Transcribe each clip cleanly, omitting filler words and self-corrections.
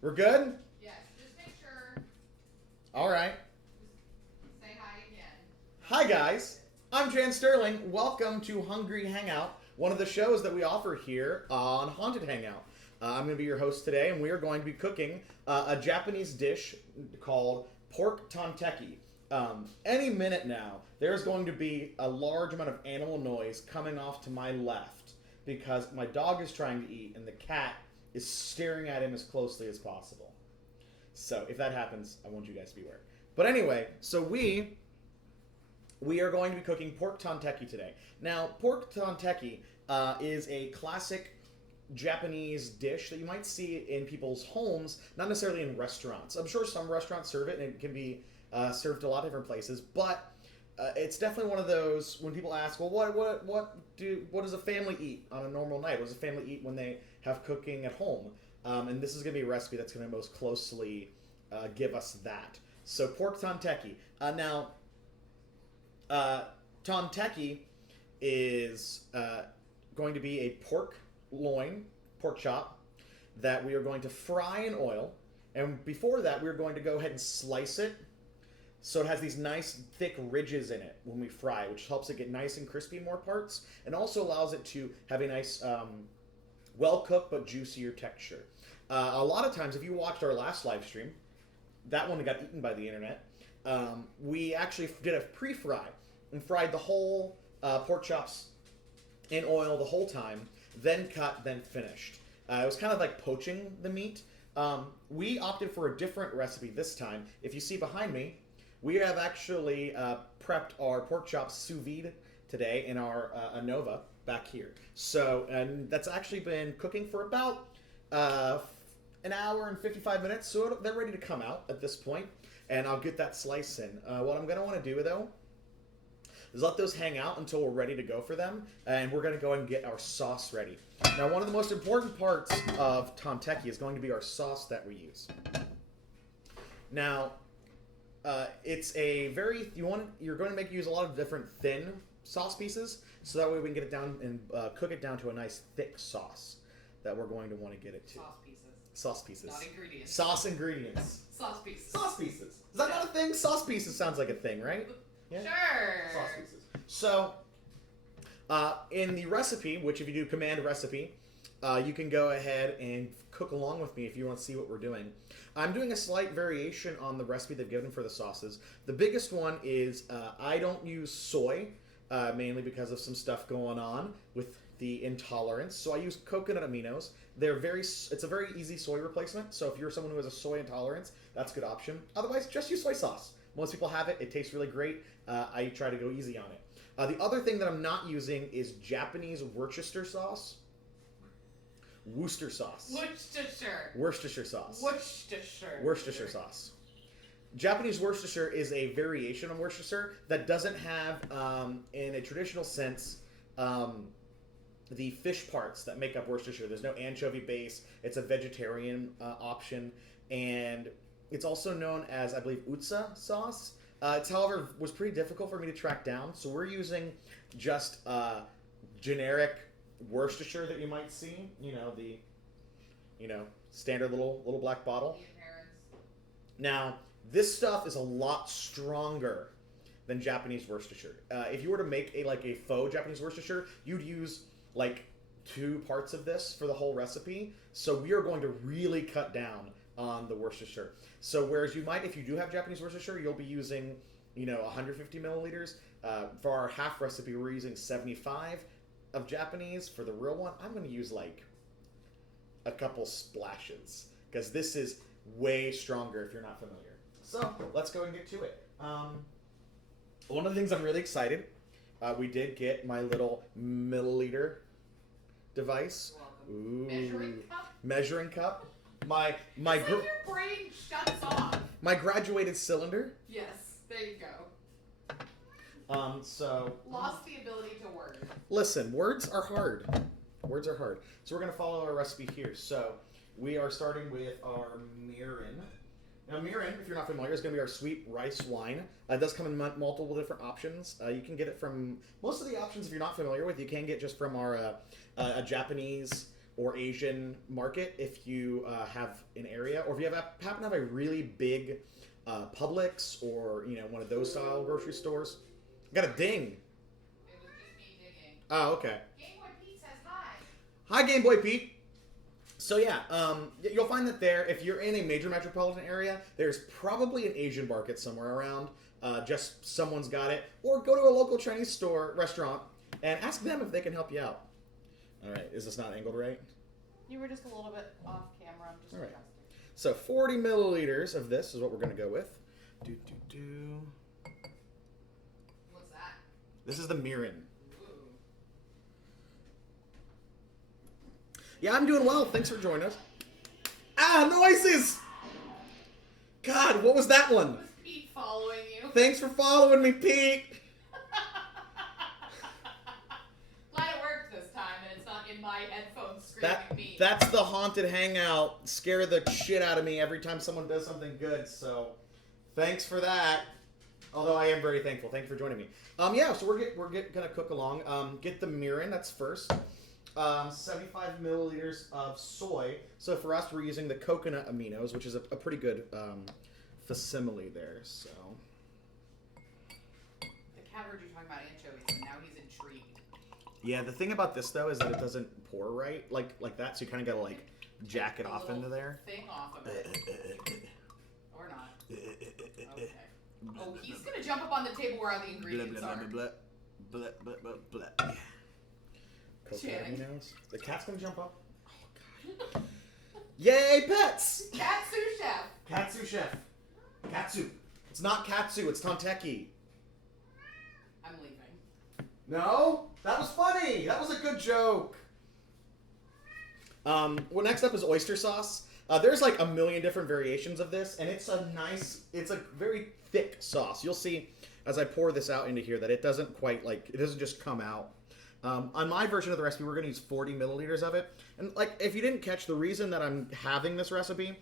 We're good? Yes, just make sure. All right. Just say hi again. Hi, guys. I'm Jan Sterling. Welcome to Hungry Hangout, one of the shows that we offer here on Haunted Hangout. I'm going to be your host today, and we are going to be cooking a Japanese dish called pork tonteki. Any minute now, there's going to be a large amount of animal noise coming off to my left because my dog is trying to eat and the cat is staring at him as closely as possible. So if that happens, I want you guys to beware. But anyway, so we are going to be cooking pork tonteki today. Now, pork tonteki is a classic Japanese dish that you might see in people's homes, not necessarily in restaurants. I'm sure some restaurants serve it, and it can be served a lot of different places. But it's definitely one of those when people ask, well, what does a family eat on a normal night? What does a family eat when they have cooking at home? And this is going to be a recipe that's going to most closely give us that. So pork tonteki. Now, tonteki is going to be a pork loin, pork chop, that we are going to fry in oil. And before that, we're going to go ahead and slice it so it has these nice thick ridges in it when we fry, which helps it get nice and crispy in more parts, and also allows it to have a nice, well-cooked but juicier texture. A lot of times, if you watched our last live stream, that one got eaten by the internet, we actually did a pre-fry and fried the whole pork chops in oil the whole time, then cut, then finished. It was kind of like poaching the meat. We opted for a different recipe this time. If you see behind me, we have actually prepped our pork chops sous vide today in our Anova back here. So, and that's actually been cooking for about an hour and 55 minutes. So they're ready to come out at this point, and I'll get that slice in. What I'm going to want to do, though, is let those hang out until we're ready to go for them, and we're going to go and get our sauce ready. Now, one of the most important parts of tonteki is going to be our sauce that we use. Now, it's a very you're going to use a lot of different thin sauce pieces, so that way we can get it down and cook it down to a nice thick sauce that we're going to want to get it to. Sauce pieces. Sauce pieces. Not ingredients. Sauce ingredients. Sauce pieces. Sauce pieces. Is that not a thing? Sauce pieces sounds like a thing, right? Yeah. Sure. Sauce pieces. So, in the recipe, which if you do command recipe, you can go ahead and cook along with me if you want to see what we're doing. I'm doing a slight variation on the recipe they've given for the sauces. The biggest one is I don't use soy, mainly because of some stuff going on with the intolerance. So I use coconut aminos. It's a very easy soy replacement. So if you're someone who has a soy intolerance, that's a good option. Otherwise, just use soy sauce. Most people have it. It tastes really great. I try to go easy on it. The other thing that I'm not using is Japanese Worcestershire sauce. Worcester sauce. Worcestershire sauce. Worcestershire sauce. Japanese Worcestershire is a variation of Worcestershire that doesn't have, in a traditional sense, the fish parts that make up Worcestershire. There's no anchovy base. It's a vegetarian option, and it's also known as, I believe, utsa sauce. It's, however, was pretty difficult for me to track down, so we're using just generic Worcestershire that you might see. The standard little black bottle. Now, this stuff is a lot stronger than Japanese Worcestershire. If you were to make a faux Japanese Worcestershire, you'd use like 2 parts of this for the whole recipe. So we are going to really cut down on the Worcestershire. So whereas you might, if you do have Japanese Worcestershire, you'll be using 150 milliliters. For our half recipe, we're using 75 of Japanese. For the real one, I'm going to use like a couple splashes because this is way stronger if you're not familiar. So let's go and get to it. One of the things I'm really excited, we did get my little milliliter device. Ooh. Measuring cup. My your brain shuts off. My graduated cylinder. Yes, there you go. So lost the ability to word. Listen, words are hard. Words are hard. So we're gonna follow our recipe here. So we are starting with our mirin. Now, mirin, if you're not familiar, is going to be our sweet rice wine. It does come in multiple different options. You can get it from most of the options. If you're not familiar with, you can get just from our a Japanese or Asian market if you have an area, or if you happen to have a really big Publix or one of those style grocery stores. Got a ding. It was just me digging. Oh, okay. Game Boy Pete says hi. Hi, Game Boy Pete. So yeah, you'll find that if you're in a major metropolitan area, there's probably an Asian market somewhere around. Just someone's got it, or go to a local Chinese restaurant, and ask them if they can help you out. All right, is this not angled right? You were just a little bit off camera. I'm just All right. adjusting. So 40 milliliters of this is what we're going to go with. What's that? This is the mirin. Ooh. Yeah, I'm doing well. Thanks for joining us. Ah, noises! God, what was that one? Was Pete following you? Thanks for following me, Pete. Glad it worked this time, and it's not in my headphones screaming me. That's the haunted hangout. Scare the shit out of me every time someone does something good. So, thanks for that. Although I am very thankful. Thank you for joining me. Yeah, so we're gonna cook along. Get the mirin. That's first. 75 milliliters of soy. So for us, we're using the coconut aminos, which is a pretty good facsimile there. So. The cat heard you talking about anchovies, and now he's intrigued. Yeah, the thing about this though is that it doesn't pour right like that, so you kind of gotta like jack it A off little into there. Thing off of it, or not. Okay. Oh, he's gonna jump up on the table where all the ingredients are. Coconut Channing. aminos. The cat's gonna jump up. Oh god! Yay, pets! Cat sous chef. Katsu chef. Katsu. It's not Katsu. It's Tonteki. I'm leaving. No, that was funny. That was a good joke. Well, next up is oyster sauce. There's like a million different variations of this, and it's a very thick sauce. You'll see as I pour this out into here that it doesn't just come out. On my version of the recipe, we're going to use 40 milliliters of it. And like, if you didn't catch, the reason that I'm having this recipe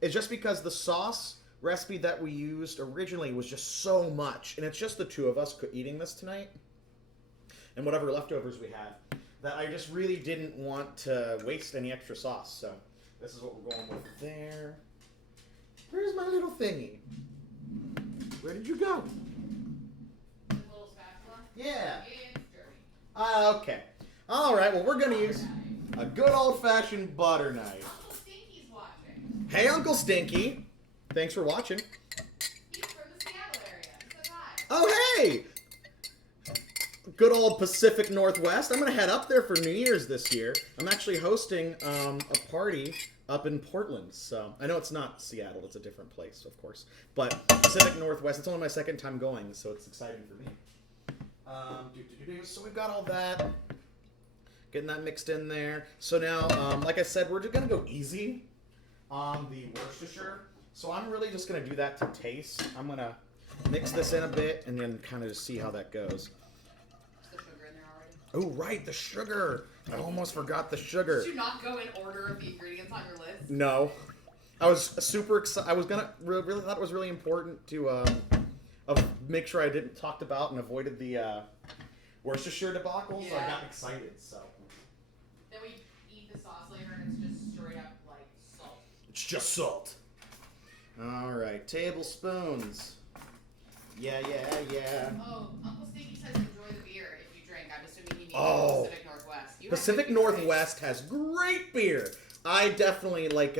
is just because the sauce recipe that we used originally was just so much, and it's just the two of us eating this tonight, and whatever leftovers we had, that I just really didn't want to waste any extra sauce. So this is what we're going with there. Where's my little thingy? Where did you go? The little spatula. Yeah. It's dirty. Okay. All right. Well, we're gonna use a good old-fashioned butter knife. Uncle Stinky's watching. Hey, Uncle Stinky. Thanks for watching. He's from the Seattle area. He says hi. Oh, hey. Good old Pacific Northwest. I'm gonna head up there for New Year's this year. I'm actually hosting a party up in Portland. So I know it's not Seattle. It's a different place, of course. But Pacific Northwest. It's only my second time going, so it's exciting for me. So we've got all that. Getting that mixed in there. So now, like I said, we're just going to go easy on the Worcestershire. So I'm really just going to do that to taste. I'm going to mix this in a bit and then kind of just see how that goes. Is the sugar in there already? Oh, right, the sugar. I almost forgot the sugar. Did you not go in order of the ingredients on your list? No. I was super excited. I was going to really thought it was really important to make sure I didn't talked about and avoided the Worcestershire debacle, so I got excited. So Then we eat the sauce later, and it's just straight up like salt. it's just salt. All right, tablespoons. Yeah. Oh, Uncle Stinky says enjoy the beer if you drink. I'm assuming he means Oh. Pacific Northwest. You have Pacific good beer, right? Northwest has great beer. I definitely like.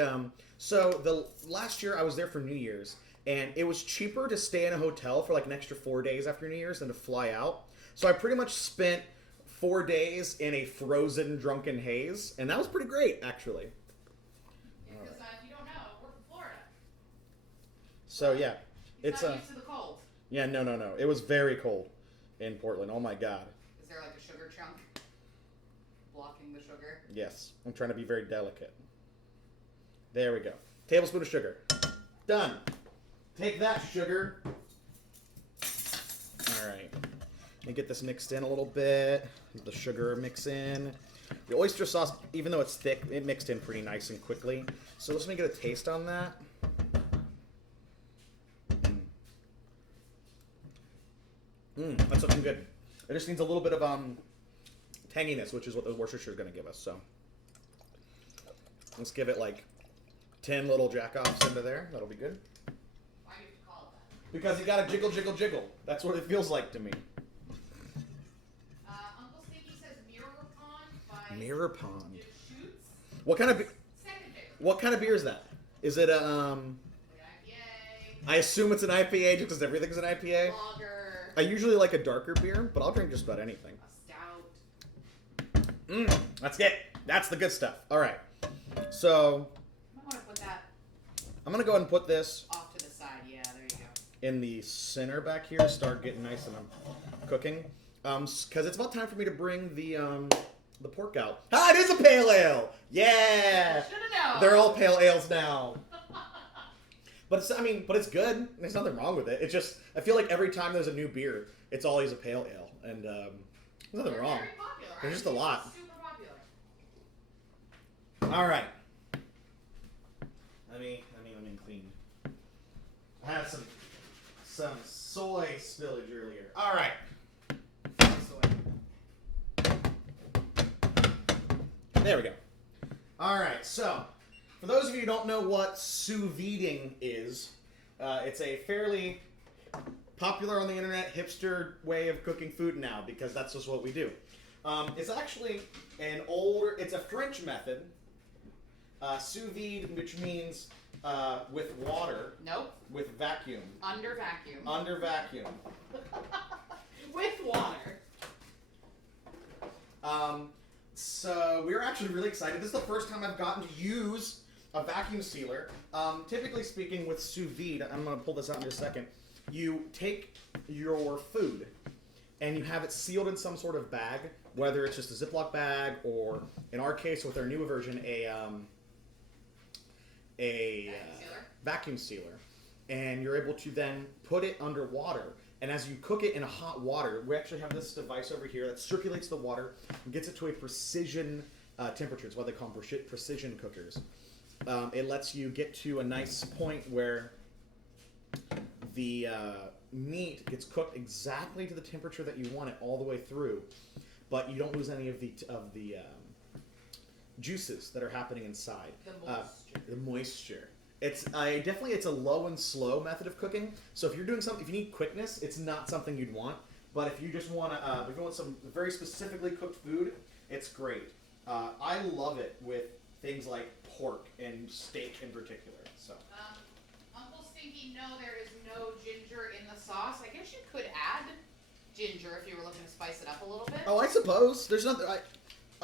So the last year I was there for New Year's, and it was cheaper to stay in a hotel for like an extra 4 days after New Year's than to fly out. So I pretty much spent 4 days in a frozen drunken haze, and that was pretty great, actually. Yeah, because if you don't know, we're from Florida. So yeah, He's it's not used to the cold. yeah, no. It was very cold in Portland. Oh my god. Is there like a sugar chunk blocking the sugar? Yes, I'm trying to be very delicate. There we go. Tablespoon of sugar. Done. Take that, sugar. All right. Let me get this mixed in a little bit. The sugar mix in. The oyster sauce, even though it's thick, it mixed in pretty nice and quickly. So let's make it a taste on that. That's looking good. It just needs a little bit of tanginess, which is what the Worcestershire is going to give us. So Let's give it like 10 little jack-offs into there. That'll be good. Why do you call it that? Because you gotta jiggle, jiggle, jiggle. That's what it feels like to me. Uncle Stinky says Mirror Pond by Mirror Pond. Shoots. What kind of Second favorite. what kind of beer is that? Is it a Like IPA. I assume it's an IPA just because everything's an IPA. Lager. I usually like a darker beer, but I'll drink just about anything. A stout. That's it. That's the good stuff. All right. So I want to put that I'm gonna go ahead and put this off to the side. Yeah, there you go. in the center back here. Start getting nice and cooking. Because it's about time for me to bring the pork out. Ah, it is a pale ale. Yeah. Should have known. They're all pale ales now. But it's good. There's nothing wrong with it. It's just I feel like every time there's a new beer, it's always a pale ale, and there's nothing They're wrong. very popular. There's just a lot. Super popular. All right. Let me clean. I had some soy spillage earlier. All right. There we go. All right. So, for those of you who don't know what sous videing is, it's a fairly popular on the internet hipster way of cooking food now because that's just what we do. It's actually it's a French method. Sous vide, which means with water. Nope. With vacuum. Under vacuum. Under vacuum. With water. So we're actually really excited. This is the first time I've gotten to use a vacuum sealer. Typically speaking, with sous vide, I'm going to pull this out in just a second. You take your food and you have it sealed in some sort of bag, whether it's just a Ziploc bag or, in our case, with our newer version, a vacuum sealer. And you're able to then put it under water. And as you cook it in a hot water, we actually have this device over here that circulates the water and gets it to a precision temperature. It's what they call them, precision cookers. It lets you get to a nice point where the meat gets cooked exactly to the temperature that you want it all the way through, but you don't lose any of the juices that are happening inside. The moisture. It's it's a low and slow method of cooking. So if you're doing something, if you need quickness, it's not something you'd want. But if you just want to, if you want some very specifically cooked food, it's great. I love it with things like pork and steak in particular. So. Uncle Stinky, no, there is no ginger in the sauce. I guess you could add ginger if you were looking to spice it up a little bit. Oh, I suppose there's nothing.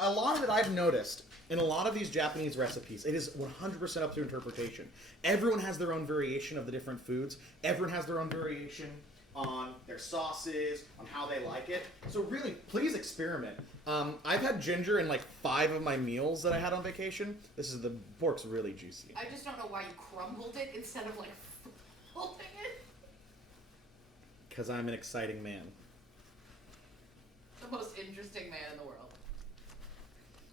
A lot of it I've noticed in a lot of these Japanese recipes, it is 100% up to interpretation. Everyone has their own variation of the different foods. Everyone has their own variation on their sauces, on how they like it. So really, please experiment. I've had ginger in like 5 of my meals that I had on vacation. The pork's really juicy. I just don't know why you crumbled it instead of like folding it. Because I'm an exciting man. The most interesting man in the world.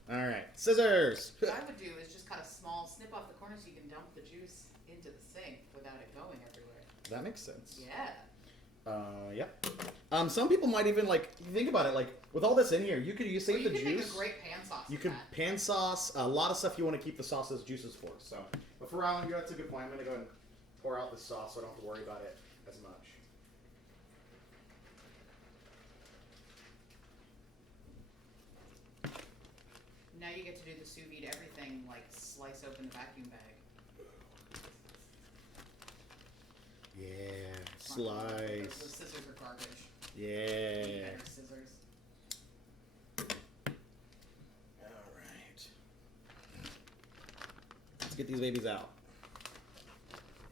All right, scissors. What I would do is just cut a small snip off the corner so you can dump the juice into the sink without it going everywhere. That makes sense. Yeah. Yep. Some people might even think about it. Like with all this in here, you save the juice. You could make a great pan sauce. You could pan sauce a lot of stuff you want to keep the sauce's juices for. So, but for Alan, that's a good point. I'm gonna go ahead and pour out the sauce so I don't have to worry about it as much. Now you get to do the sous vide everything, like slice open the vacuum bag. Yeah, The slice. scissors are garbage. Yeah. Better scissors. All right. Let's get these babies out.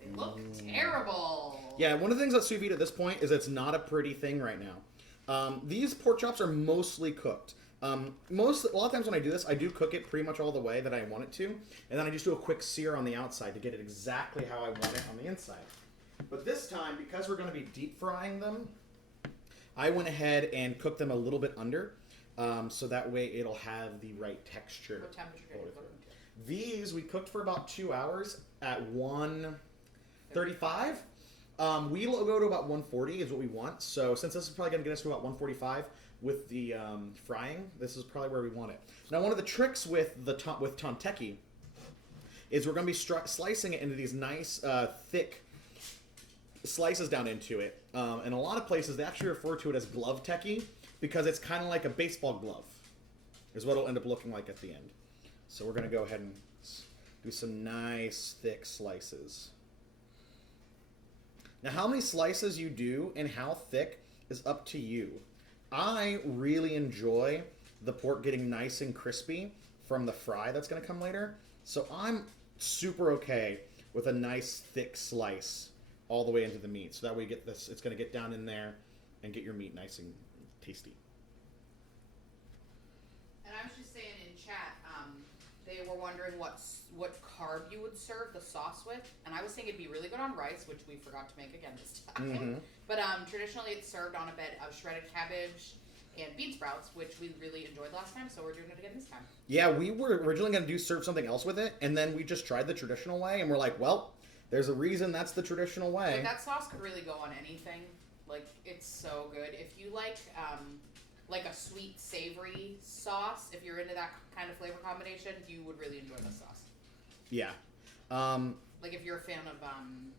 They look terrible. Yeah, one of the things about sous vide at this point is it's not a pretty thing right now. These pork chops are mostly cooked. A lot of times when I do this, I do cook it pretty much all the way that I want it to, and then I just do a quick sear on the outside to get it exactly how I want it on the inside. But this time, because we're going to be deep frying them, I went ahead and cooked them a little bit under, so that way it'll have the right texture. What temperature did you cook them to? These we cooked for about 2 hours at 135. We'll go to about 140 is what we want. So since this is probably going to get us to about 145 with the frying, this is probably where we want it. Now, one of the tricks with Tonteki is we're going to be slicing it into these nice, thick slices down into it. In a lot of places, they actually refer to it as glove teki because it's kind of like a baseball glove is what it'll end up looking like at the end. So we're going to go ahead and do some nice, thick slices. Now, how many slices you do and how thick is up to you. I really enjoy the pork getting nice and crispy from the fry that's going to come later. So I'm super okay with a nice thick slice all the way into the meat. So that way you get this, it's going to get down in there and get your meat nice and tasty. And I was just saying in chat, they were wondering what carb you would serve the sauce with, and I was saying it'd be really good on rice, which we forgot to make again this time. Mm-hmm. But traditionally it's served on a bed of shredded cabbage and bean sprouts, which we really enjoyed last time, so we're doing it again this time. Yeah, we were originally going to serve something else with it, and then we just tried the traditional way, and we're like, well, there's a reason that's the traditional way. Like, that sauce could really go on anything. Like, it's so good. If you like a sweet, savory sauce, if you're into that kind of flavor combination, you would really enjoy this sauce. Yeah. Like, if you're a fan of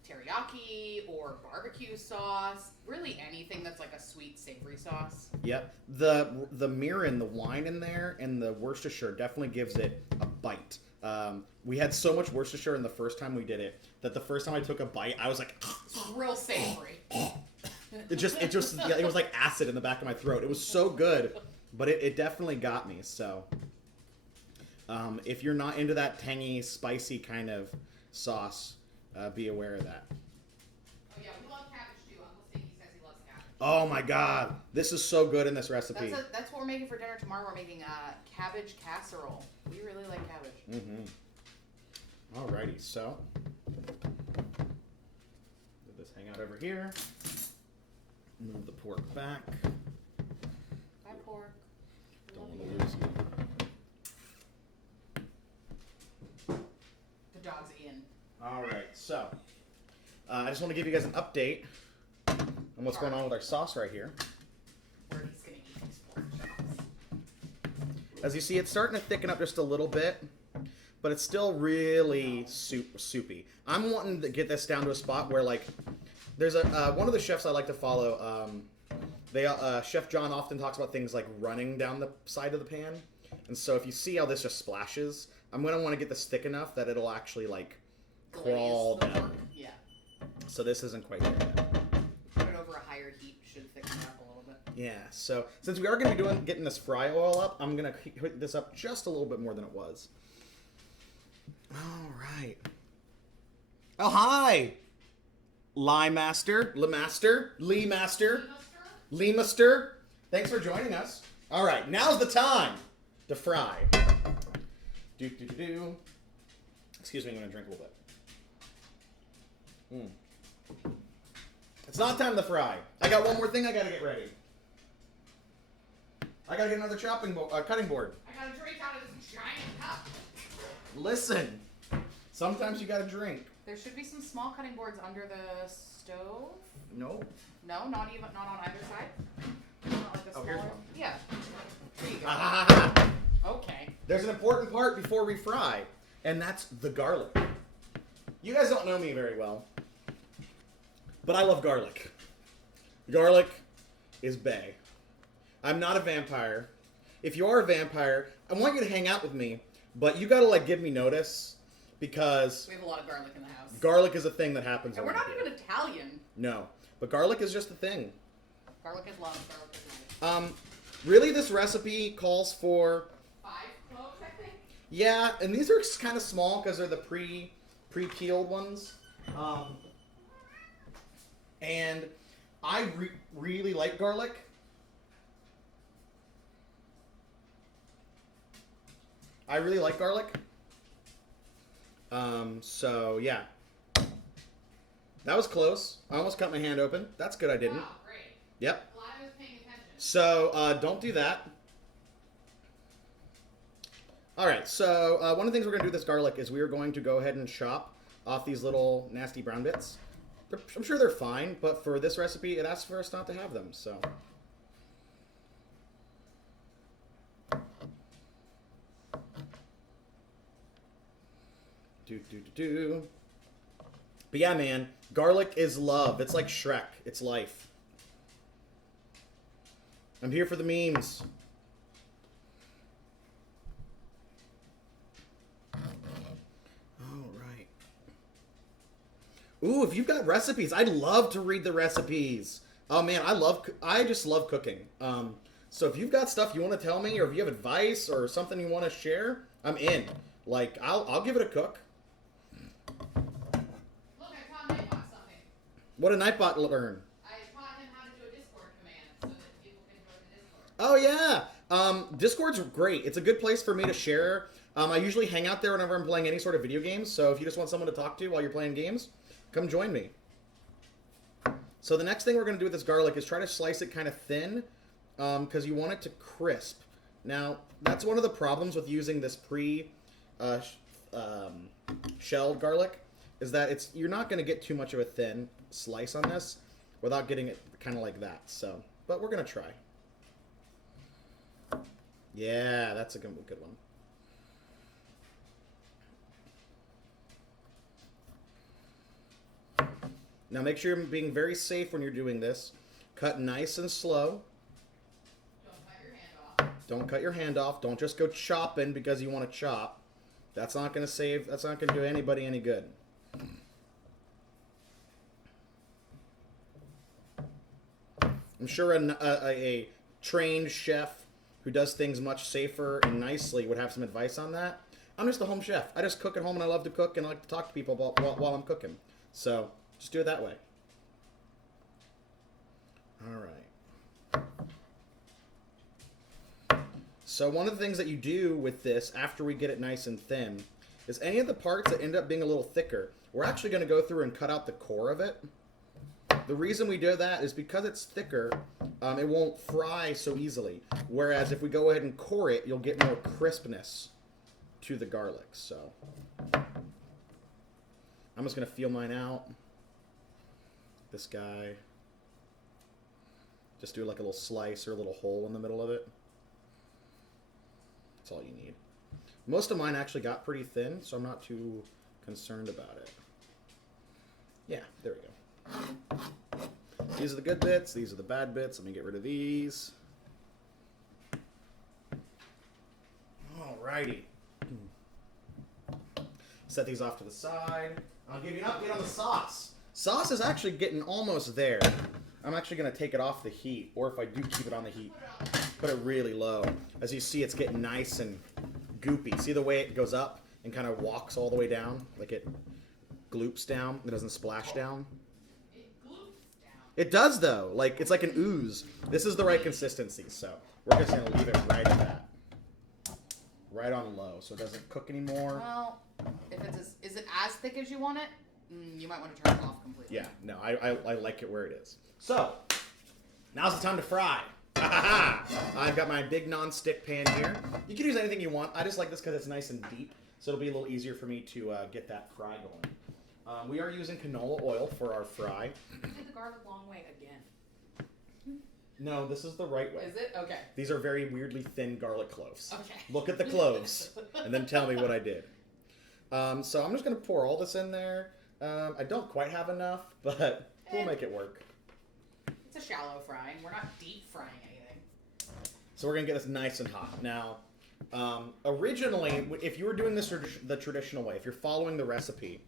teriyaki or barbecue sauce, really anything that's like a sweet, savory sauce. Yep. The mirin, the wine in there, and the Worcestershire definitely gives it a bite. We had so much Worcestershire in the first time we did it that the first time I took a bite, I was like, it's real savory. It was like acid in the back of my throat. It was so good, but it definitely got me. So, if you're not into that tangy, spicy kind of sauce, be aware of that. Oh yeah, we love cabbage too. Uncle Stinky says he loves cabbage. Oh my God, this is so good in this recipe. That's what we're making for dinner tomorrow. We're making cabbage casserole. We really like cabbage. Mm-hmm. Alrighty, so let this hang out over here. Move the pork back. Hi, pork. Don't want to lose you. The dog's in. Alright, so I just want to give you guys an update on what's going on with our sauce right here. Where he's going to eat these pork chops. As you see, it's starting to thicken up just a little bit, but it's still really soupy. I'm wanting to get this down to a spot where, like, there's one of the chefs I like to follow. Chef John often talks about things like running down the side of the pan, and so if you see how this just splashes, I'm gonna want to get this thick enough that it'll actually like crawl down. Yeah. So this isn't quite there yet. Put it over a higher heat should thicken it up a little bit. Yeah. So since we are gonna be getting this fry oil up, I'm gonna heat this up just a little bit more than it was. All right. Oh hi. Lee Master. Thanks for joining us. All right, now's the time to fry. Excuse me, I'm going to drink a little bit. It's not time to fry. I got one more thing I got to get ready. I got to get another cutting board. I got to drink out of this giant cup. Listen, sometimes you got to drink. There should be some small cutting boards under the stove. No. No, not on either side. Not like a smaller. Here's one. Yeah. There you go. Okay. There's an important part before we fry, and that's the garlic. You guys don't know me very well, but I love garlic. Garlic is bae. I'm not a vampire. If you are a vampire, I want you to hang out with me, but you gotta like give me notice because we have a lot of garlic in the house. Garlic is a thing that happens. And we're not even Italian. No, but garlic is just a thing. Garlic is love. Garlic is nice. Really, this recipe calls for 5 cloves, I think. Yeah, and these are kind of small because they're the pre-peeled ones. And I really like garlic. So yeah. That was close. I almost cut my hand open. That's good I didn't. Wow, great. Yep. Glad I was paying attention. So, don't do that. Alright, so one of the things we're going to do with this garlic is we are going to go ahead and chop off these little nasty brown bits. I'm sure they're fine, but for this recipe, it asks for us not to have them, so. But yeah, man, garlic is love. It's like Shrek. It's life. I'm here for the memes. All right. Ooh, if you've got recipes, I'd love to read the recipes. Oh man, I just love cooking. So if you've got stuff you want to tell me, or if you have advice or something you want to share, I'm in. Like, I'll give it a cook. Look, I taught Nightbot something. What did Nightbot learn? I taught him how to do a Discord command so that people can join the Discord. Oh yeah, Discord's great. It's a good place for me to share. I usually hang out there whenever I'm playing any sort of video games. So if you just want someone to talk to while you're playing games, come join me. So the next thing we're going to do with this garlic is try to slice it kind of thin, because you want it to crisp. Now, that's one of the problems with using this shelled garlic, is that you're not going to get too much of a thin slice on this without getting it kind of like that. So, but we're going to try. Yeah, that's a good one. Now make sure you're being very safe when you're doing this. Cut nice and slow. Don't cut your hand off. Don't cut your hand off. Don't just go chopping because you want to chop. That's not going to do anybody any good. I'm sure a trained chef who does things much safer and nicely would have some advice on that. I'm just a home chef. I just cook at home and I love to cook and I like to talk to people while I'm cooking. So just do it that way. All right. So one of the things that you do with this after we get it nice and thin is any of the parts that end up being a little thicker, we're actually going to go through and cut out the core of it. The reason we do that is because it's thicker, it won't fry so easily. Whereas if we go ahead and core it, you'll get more crispness to the garlic. So I'm just going to feel mine out. This guy. Just do like a little slice or a little hole in the middle of it. That's all you need. Most of mine actually got pretty thin, so I'm not too concerned about it. Yeah, there we go. These are the good bits. These are the bad bits. Let me get rid of these. Alrighty. Set these off to the side. I'll give you an update on the sauce. Sauce is actually getting almost there. I'm actually going to take it off the heat, or if I do keep it on the heat, put it really low. As you see, it's getting nice and goopy. See the way it goes up and kind of walks all the way down? Like it gloops down. It doesn't splash down. It gloops down. It does, though. Like, it's like an ooze. This is the right consistency, so we're just going to leave it right at that. Right on low, so it doesn't cook anymore. Well, if is it as thick as you want it? You might want to turn it off completely. Yeah, no, I like it where it is. So, now's the time to fry. I've got my big non-stick pan here. You can use anything you want. I just like this because it's nice and deep, so it'll be a little easier for me to get that fry going. We are using canola oil for our fry. You did the garlic long way again. No, this is the right way. Is it? Okay. These are very weirdly thin garlic cloves. Okay. Look at the cloves, and then tell me what I did. So I'm just going to pour all this in there. I don't quite have enough, but we'll make it work. It's a shallow frying. We're not deep frying anything. So we're going to get this nice and hot. Now, originally, if you were doing this the traditional way, if you're following the recipe,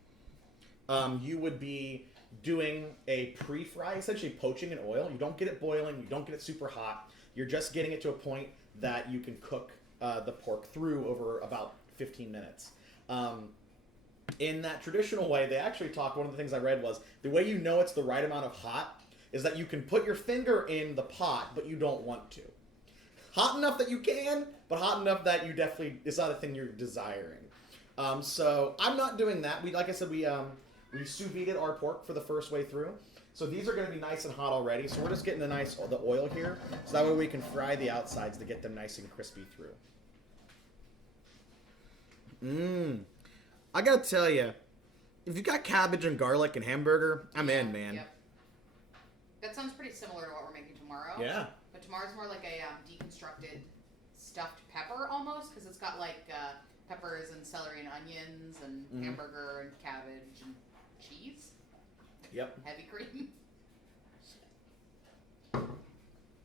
you would be doing a pre-fry, essentially poaching in oil. You don't get it boiling. You don't get it super hot. You're just getting it to a point that you can cook the pork through over about 15 minutes. In that traditional way, they actually talk, one of the things I read was, the way you know it's the right amount of hot is that you can put your finger in the pot, but you don't want to. Hot enough that you can, but hot enough that you definitely, it's not a thing you're desiring. So I'm not doing that. Like I said, we sous vide our pork for the first way through. So these are going to be nice and hot already. So we're just getting the oil here, so that way we can fry the outsides to get them nice and crispy through. I gotta tell you, if you got cabbage and garlic and hamburger, I'm in, man. Yep. That sounds pretty similar to what we're making tomorrow. Yeah. But tomorrow's more like a deconstructed stuffed pepper almost, because it's got like peppers and celery and onions and hamburger and cabbage and cheese. Yep. Heavy cream.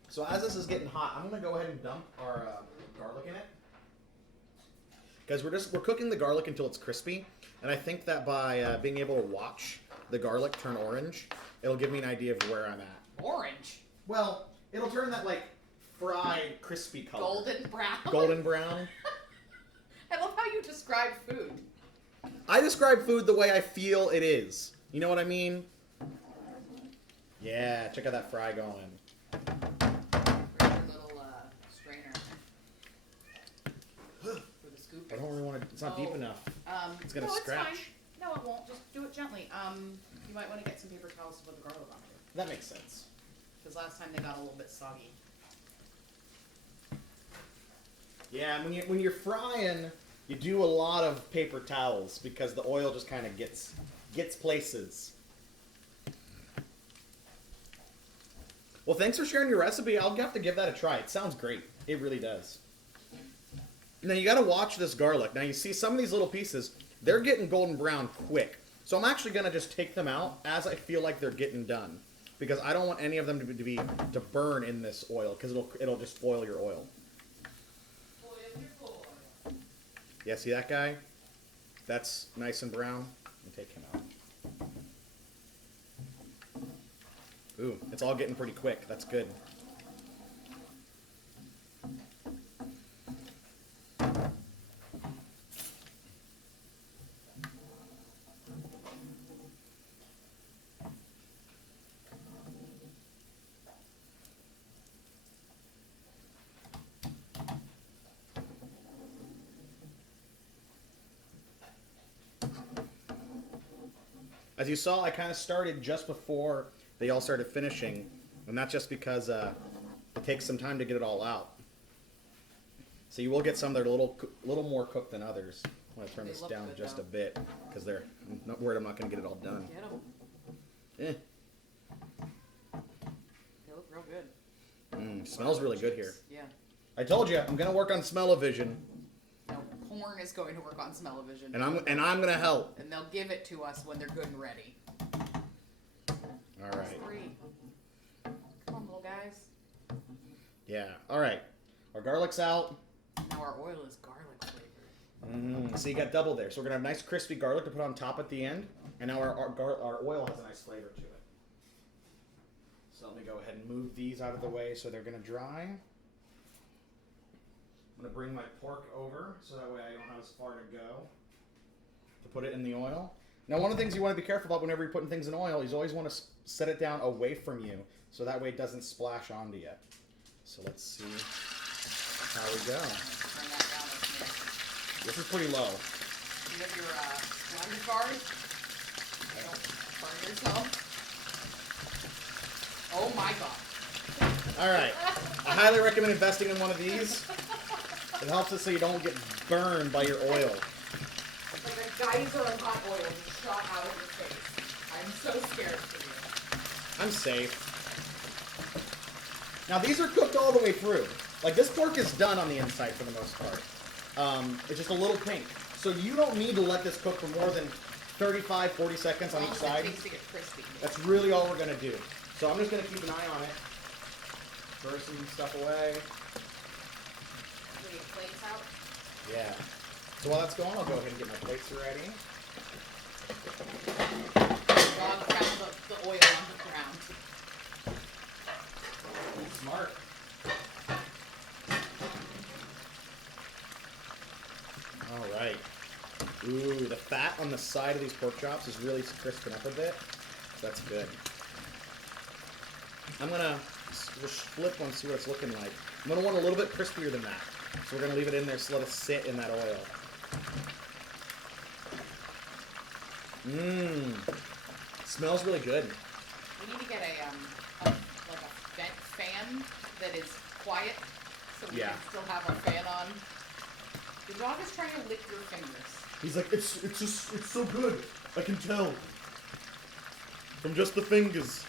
So as this is getting hot, I'm gonna go ahead and dump our garlic in it. Because we're cooking the garlic until it's crispy, and I think that by being able to watch the garlic turn orange, it'll give me an idea of where I'm at. Orange. Well, it'll turn that like fried, crispy color. Golden brown. Golden brown. I love how you describe food. I describe food the way I feel it is. You know what I mean? Yeah, check out that fry going. Little strainer for the scoop. I don't really want to. It's not deep enough. It's gonna scratch. It's fine. No, it won't. Just do it gently. You might want to get some paper towels to put the garlic on it. That makes sense. Because last time they got a little bit soggy. Yeah, when you're frying, you do a lot of paper towels because the oil just kind of gets places. Well, thanks for sharing your recipe. I'll have to give that a try. It sounds great. It really does. Now you got to watch this garlic. Now you see some of these little pieces, they're getting golden brown quick. So I'm actually going to just take them out as I feel like they're getting done, because I don't want any of them to burn in this oil, because it'll just spoil your oil. Yeah, see that guy? That's nice and brown. Let me take him out. Ooh, it's all getting pretty quick. That's good. As you saw, I kind of started just before they all started finishing, and that's just because it takes some time to get it all out. So you will get some that are a little more cooked than others. I'm going to turn this down just a bit, because I'm not worried I'm not going to get it all done. Get them. Eh. They look real good. Smells really good here. Yeah. I told you, I'm going to work on smell-o-vision. No, porn is going to work on smell-o-vision. And I'm going to help. And they'll give it to us when they're good and ready. All right. 3. Come on, little guys. Yeah. All right. Our garlic's out. Now our oil is garlic flavored. So you got double there. So we're going to have nice crispy garlic to put on top at the end. And now our oil has a nice flavor to it. So let me go ahead and move these out of the way so they're going to dry. I'm going to bring my pork over so that way I don't have as far to go to put it in the oil. Now, one of the things you want to be careful about whenever you're putting things in oil is you always want to set it down away from you so that way it doesn't splash onto you. So let's see how we go. Turn that down a smidge. This is pretty low. You have your blender card. Don't burn yourself. Oh my god. All right. I highly recommend investing in one of these. It helps it so you don't get burned by your oil. Like a geyser of hot oil just shot out of your face. I'm so scared for you. I'm safe. Now these are cooked all the way through. Like this pork is done on the inside for the most part. It's just a little pink. So you don't need to let this cook for more than 35, 40 seconds on each side. It takes to get crispy. That's really all we're going to do. So I'm just going to keep an eye on it. Throw some stuff away. Get your plates out. Yeah. So while that's going, I'll go ahead and get my plates ready. Dog found the oil on the ground. Smart. All right. Ooh, the fat on the side of these pork chops is really crisping up a bit. So that's good. I'm going to just flip one, see what it's looking like. I'm going to want a little bit crispier than that. So we're going to leave it in there, so let it sit in that oil. Smells really good. We need to get a vent fan that is quiet, so we can still have our fan on. The dog is trying to lick your fingers. He's like, it's so good. I can tell. From just the fingers.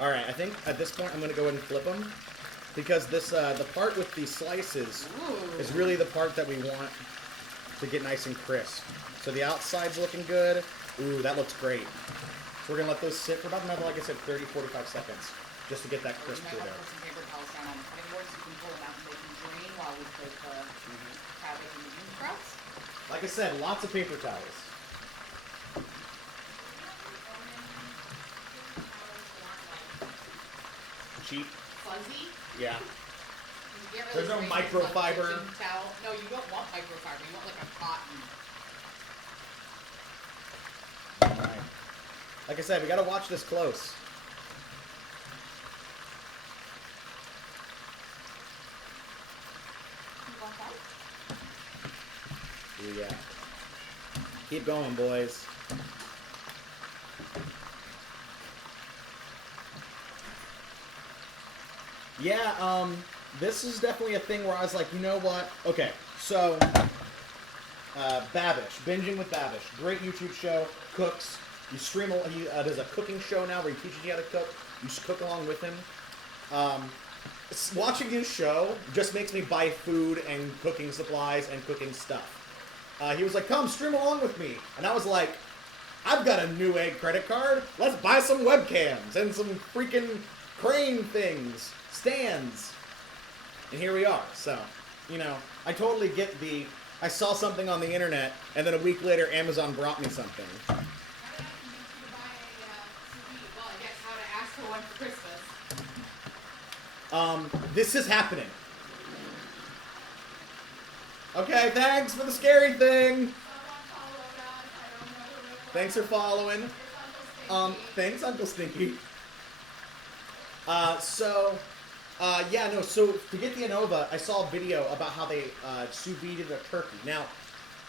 Alright, I think at this point I'm going to go ahead and flip them. because this the part with the slices Ooh. is really the part that we want to get nice and crisp. So the outside's looking good. Ooh, that looks great. So we're gonna let those sit for about another, like I said, 30, 45 seconds, just to get that crisp You through might there. want to put some paper towels down on the cutting board so you can pull them out and they can drain while we put the cabbage and the bean sprouts. Like I said, lots of paper towels. Cheap. Fuzzy. Yeah. You can't There's no really drain this on a microfiber. kitchen towel. No, you don't want microfiber. You want like a cotton. Alright. Like I said, we gotta watch this close. You want that? Ooh, yeah. Keep going, boys. Yeah, this is definitely a thing where I was like, you know what? Okay, so, Babish, Binging with Babish, great YouTube show, cooks. You stream, he does a cooking show now where he teaches you how to cook. You should cook along with him. Watching his show just makes me buy food and cooking supplies and cooking stuff. He was like, come stream along with me. And I was like, I've got a Newegg credit card. Let's buy some webcams and some freaking crane things, stands. And here we are. So, you know, I totally get I saw something on the internet, and then a week later, Amazon brought me something. How did I convince you to buy a CD? Well, I guess how to ask for one for Christmas. This is happening. Okay, thanks for the scary thing. Thanks for following. Thanks, Uncle Stinky. Yeah, no, so to get the ANOVA, I saw a video about how they sous vide a turkey. Now,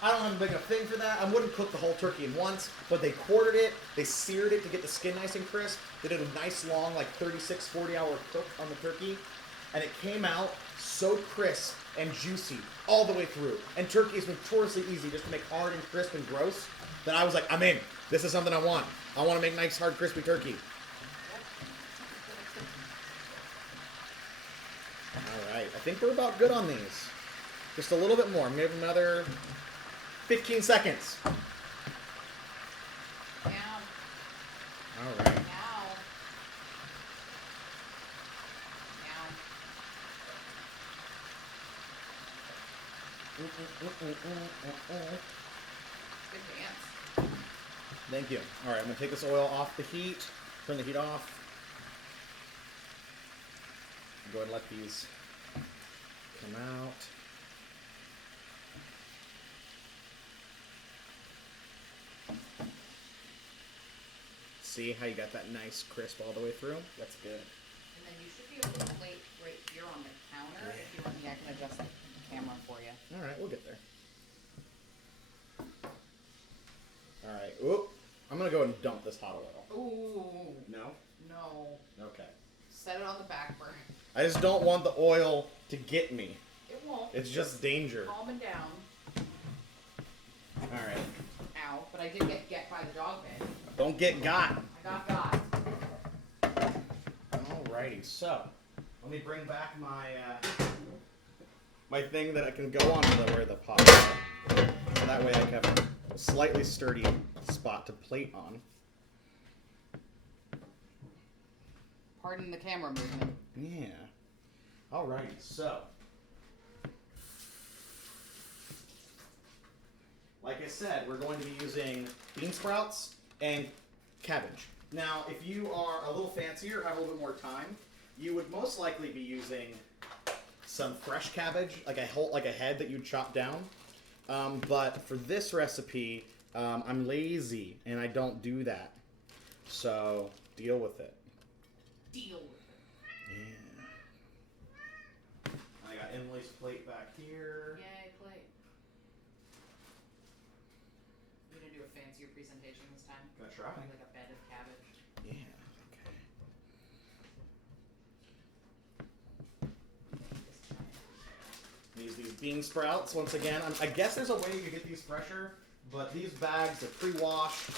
I don't have a big enough thing for that. I wouldn't cook the whole turkey in once, but they quartered it, they seared it to get the skin nice and crisp. They did a nice long, like 36, 40-hour cook on the turkey, and it came out so crisp and juicy all the way through. And turkey is notoriously easy just to make hard and crisp and gross, that I was like, I'm in. This is something I want. I want to make nice, hard, crispy turkey. Alright, I think we're about good on these. Just a little bit more. Maybe another 15 seconds. Now. Alright. Now. Good dance. Thank you. Alright, I'm going to take this oil off the heat. Turn the heat off. Go ahead and let these come out. See how you got that nice crisp all the way through? That's good. And then you should be able to plate right here on the counter if you want me. I can adjust the camera for you. Alright, we'll get there. Alright, oop. I'm going to go and dump this hot oil. Ooh. No? No. Okay. Set it on the back burner. I just don't want the oil to get me. It won't. It's just danger. Calm and down. Alright. Ow. But I did get by the dog bed. Don't get got. I got. Alrighty, so let me bring back my my thing that I can go on where the pot is. So that way I have a slightly sturdy spot to plate on. Pardon the camera movement. Yeah. Alrighty, so like I said, we're going to be using bean sprouts and cabbage. Now, if you are a little fancier, have a little bit more time, you would most likely be using some fresh cabbage, like a head that you chop down. But for this recipe, I'm lazy and I don't do that. So deal with it. Deal with it. Yeah. I got Emily's plate back here. Yay, plate. We're gonna do a fancier presentation this time. Gonna try. Like a bed of cabbage. Yeah. Okay. These bean sprouts once again. I guess there's a way you can get these fresher, but these bags are pre-washed.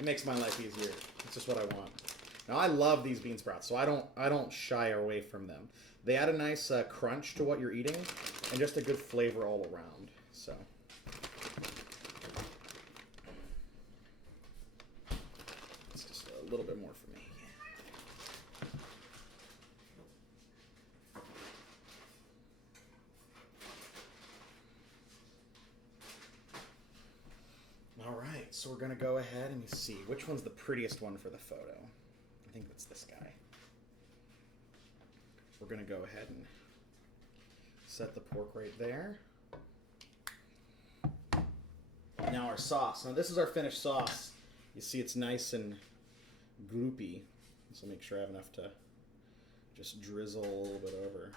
It makes my life easier. It's just what I want. Now I love these bean sprouts, so I don't shy away from them. They add a nice crunch to what you're eating, and just a good flavor all around. So. It's just a little bit more for me. All right, so we're gonna go ahead and see which one's the prettiest one for the photo. I think it's this guy. We're gonna go ahead and set the pork right there. Now our sauce. Now this is our finished sauce. You see it's nice and gloopy. So make sure I have enough to just drizzle a little bit over.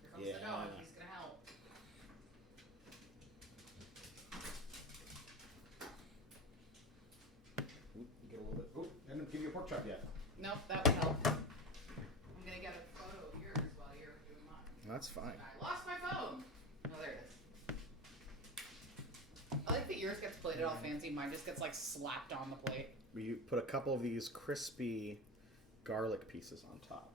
Here comes the dog. He's gonna help. Ooh, get a little bit. Oh, I didn't give you a pork chop yet. Nope, that would help. I'm gonna get a photo of yours while you're doing mine. That's fine. I lost my phone. Oh, there it is. I like that yours gets plated all fancy. Mine just gets like slapped on the plate. You put a couple of these crispy garlic pieces on top.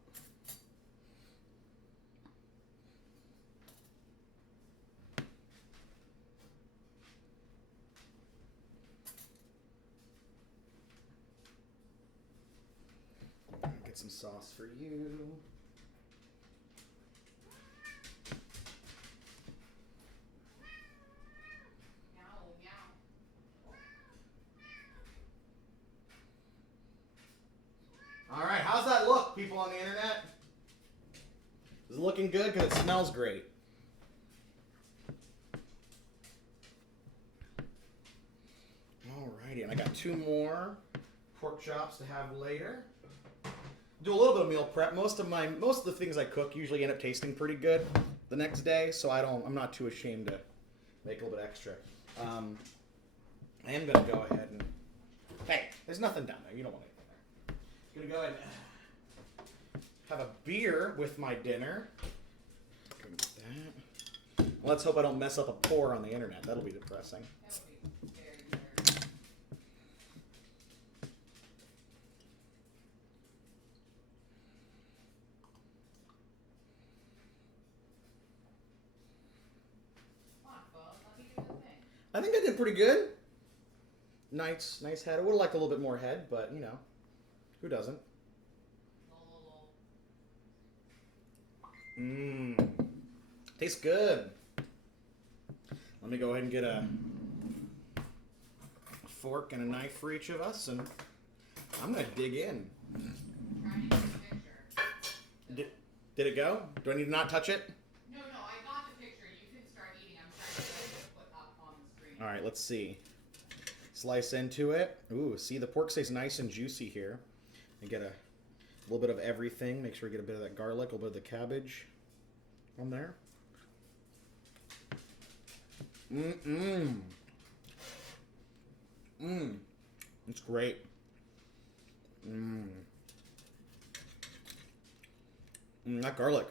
Get some sauce for you. All right, how's that look, people on the internet? Is it looking good? Because it smells great. Alrighty, and I got 2 more pork chops to have later. Do a little bit of meal prep. Most of the things I cook usually end up tasting pretty good the next day, so I'm not too ashamed to make a little bit extra. I am gonna go ahead and there's nothing down there. You don't want anything there. Gonna go ahead and have a beer with my dinner. Like that. Let's hope I don't mess up a pour on the internet. That'll be depressing. That would be very, very. Come on, phone. Let me do the thing. I think I did pretty good. Nice head. I would have liked a little bit more head, but you know, who doesn't? Mmm. Tastes good. Let me go ahead and get a fork and a knife for each of us, and I'm gonna dig in. Trying to get a picture. Did it go? Do I need to not touch it? No, I got the picture. You can start eating. I'm trying to get it to put up on the screen. All right, let's see. Slice into it. Ooh, see, the pork stays nice and juicy here. And get a little bit of everything. Make sure we get a bit of that garlic, a little bit of the cabbage on there. It's great. That garlic.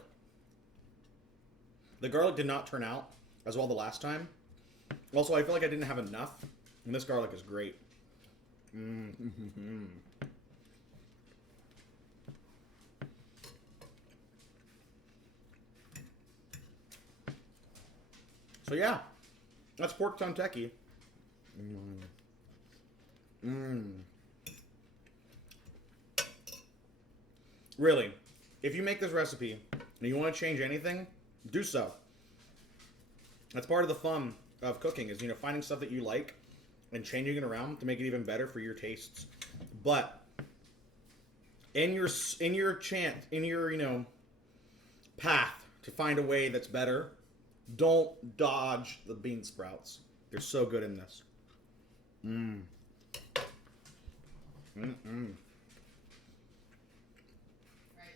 The garlic did not turn out as well the last time. Also, I feel like I didn't have enough. And this garlic is great. So yeah, that's pork tonteki. Really, if you make this recipe and you want to change anything, do so. That's part of the fun of cooking is, you know, finding stuff that you like and changing it around to make it even better for your tastes. But in your you know, path to find a way that's better, don't dodge the bean sprouts. They're so good in this. Right,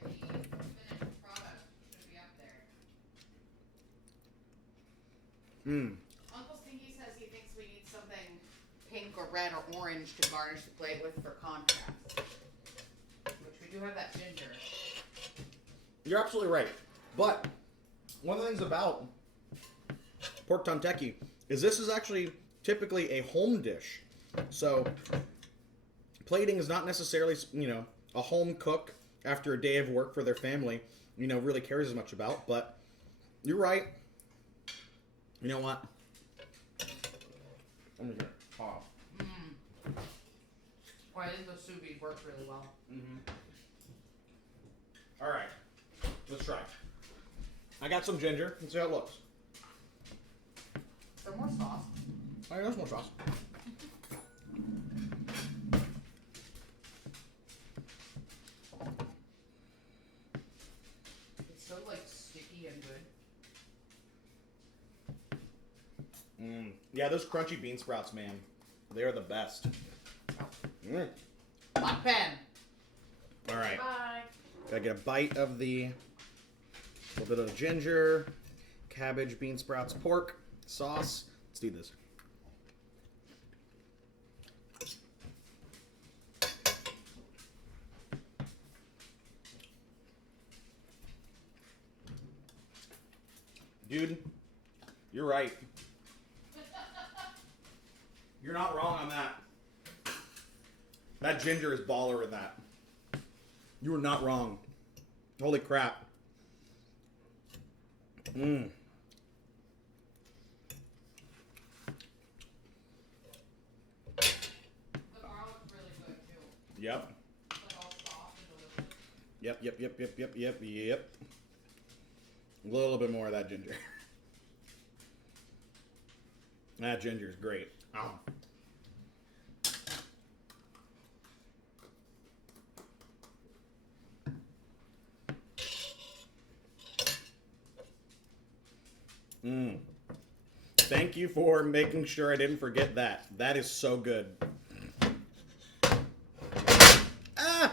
the finished product should be up there. Uncle Stinky says he thinks we need something pink or red or orange to garnish the plate with for contrast. Which we do have that ginger. You're absolutely right. But one of the things about pork tonteki is this is actually typically a home dish. So plating is not necessarily, a home cook after a day of work for their family, really cares as much about. But you're right. You know what? Let me hear it. Oh. Well, I think the sous vide works really well. All right. Let's try. I got some ginger. Let's see how it looks. Is there more sauce? Oh, yeah, there's more sauce. It's so like sticky and good. Yeah, those crunchy bean sprouts, man. They are the best. Hot pan. All right. Bye. Gotta get a bite of the little bit of ginger, cabbage, bean sprouts, pork, sauce. Let's do this. Dude, you're right. You're not wrong on that. That ginger is baller in that. You were not wrong. Holy crap. The garlic's really good too. Yep. It's like all soft and delicious. Yep. A little bit more of that ginger. That ginger is great. Oh. Thank you for making sure I didn't forget that. That is so good. Ah!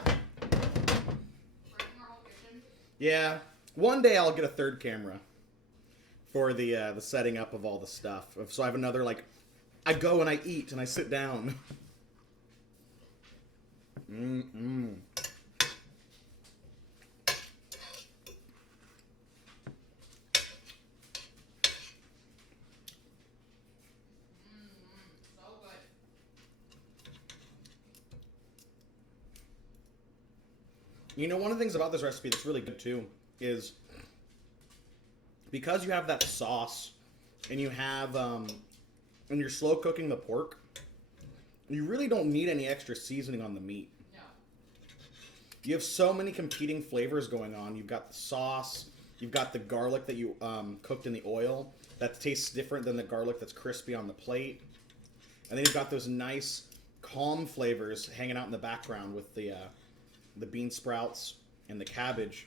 Yeah. One day I'll get a third camera for the setting up of all the stuff. So I have another, I go and I eat and I sit down. So good. One of the things about this recipe that's really good too is because you have that sauce and you have and you're slow cooking the pork, you really don't need any extra seasoning on the meat. No. You have so many competing flavors going on. You've got the sauce, you've got the garlic that you cooked in the oil that tastes different than the garlic that's crispy on the plate, and then you've got those nice calm flavors hanging out in the background with the bean sprouts and the cabbage.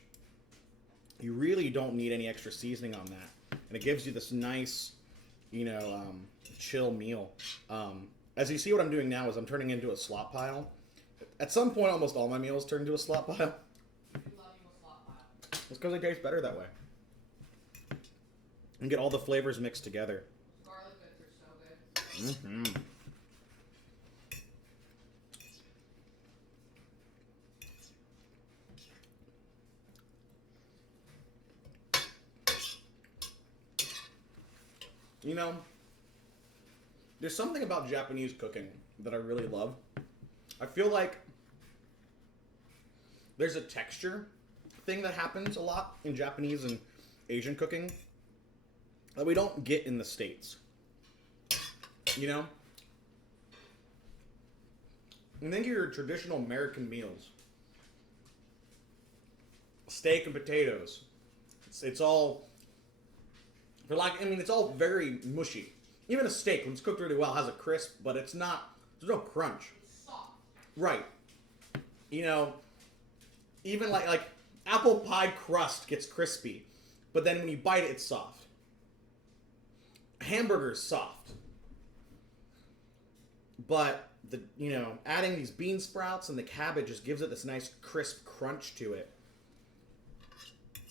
You really don't need any extra seasoning on that. And it gives you this nice, chill meal. As you see what I'm doing now is I'm turning into a slop pile. At some point, almost all my meals turn into a slop pile. I love you a slop pile. It's because they taste better that way. And get all the flavors mixed together. Garlic bits are so good. There's something about Japanese cooking that I really love. I feel like there's a texture thing that happens a lot in Japanese and Asian cooking that we don't get in the States. I think of your traditional American meals. Steak and potatoes. It's all... it's all very mushy. Even a steak, when it's cooked really well, has a crisp, but it's not... There's no crunch. It's soft. Right. Even like apple pie crust gets crispy, but then when you bite it, it's soft. Hamburger's soft. But adding these bean sprouts and the cabbage just gives it this nice crisp crunch to it.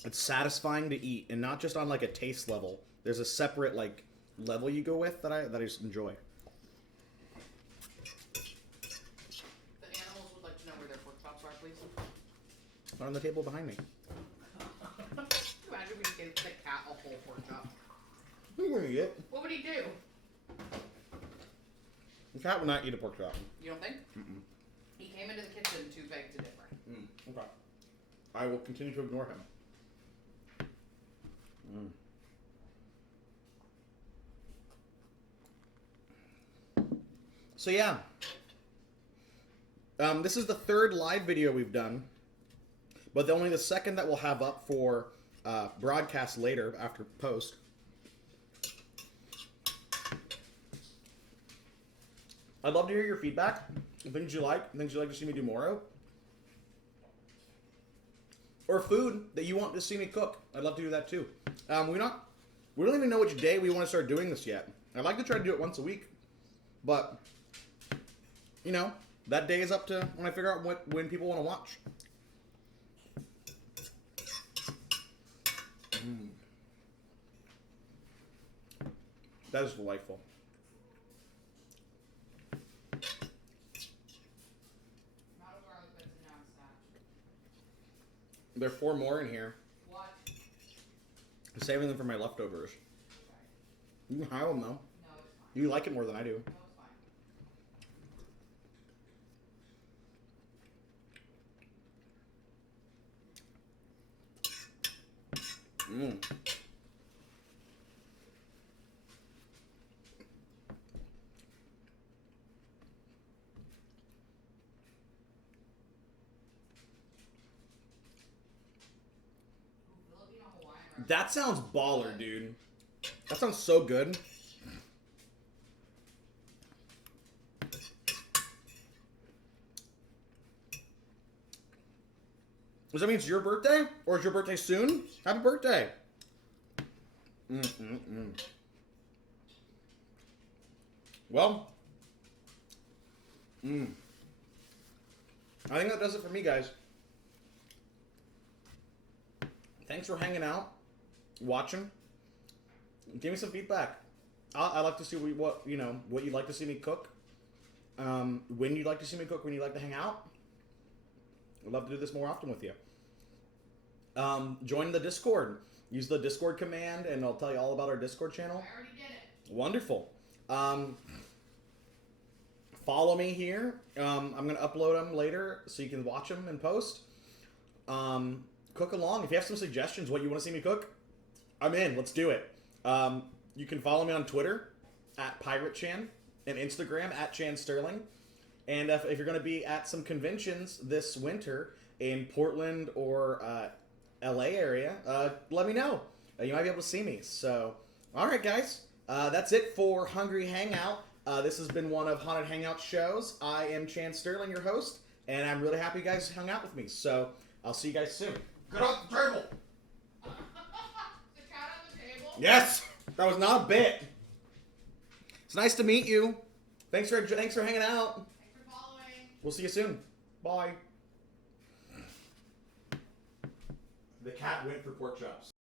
It's satisfying to eat, and not just on a taste level. There's a separate level you go with that I just enjoy. The animals would like to know where their pork chops are, please. Right on the table behind me. Imagine we gave the cat a whole pork chop. What would he do? The cat would not eat a pork chop. You don't think? He came into the kitchen to beg to differ. Okay. I will continue to ignore him. So yeah. This is the third live video we've done, but only the second that we'll have up for broadcast later after post. I'd love to hear your feedback. Things you like to see me do more of. Or food that you want to see me cook. I'd love to do that too. We don't even know which day we want to start doing this yet. I'd like to try to do it once a week. But, you know, that day is up to when I figure out when people want to watch. That is delightful. There are 4 more in here. What? I'm saving them for my leftovers. Okay. You can have them though. No, it's fine. You like it more than I do. No, it's fine. That sounds baller, dude. That sounds so good. Does that mean it's your birthday? Or is your birthday soon? Happy birthday. Well. I think that does it for me, guys. Thanks for hanging out, watching. Give me some feedback. I'd like to see what you'd like to see me cook. When you'd like to see me cook, when you'd like to hang out. I'd love to do this more often with you. Join the Discord. Use the Discord command, and I'll tell you all about our Discord channel. I already did it. Wonderful. Follow me here. I'm going to upload them later so you can watch them and post. Cook along. If you have some suggestions what you want to see me cook, I'm in. Let's do it. You can follow me on Twitter @PirateChan and Instagram @ChanSterling. And if you're going to be at some conventions this winter in Portland or LA area, let me know. You might be able to see me. So, all right, guys. That's it for Hungry Hangout. This has been one of Haunted Hangout shows. I am Chan Sterling, your host, and I'm really happy you guys hung out with me. So, I'll see you guys soon. Get off the table! The cat on the table? Yes! That was not a bit. It's nice to meet you. Thanks for hanging out. Thanks for following. We'll see you soon. Bye. The cat went for pork chops.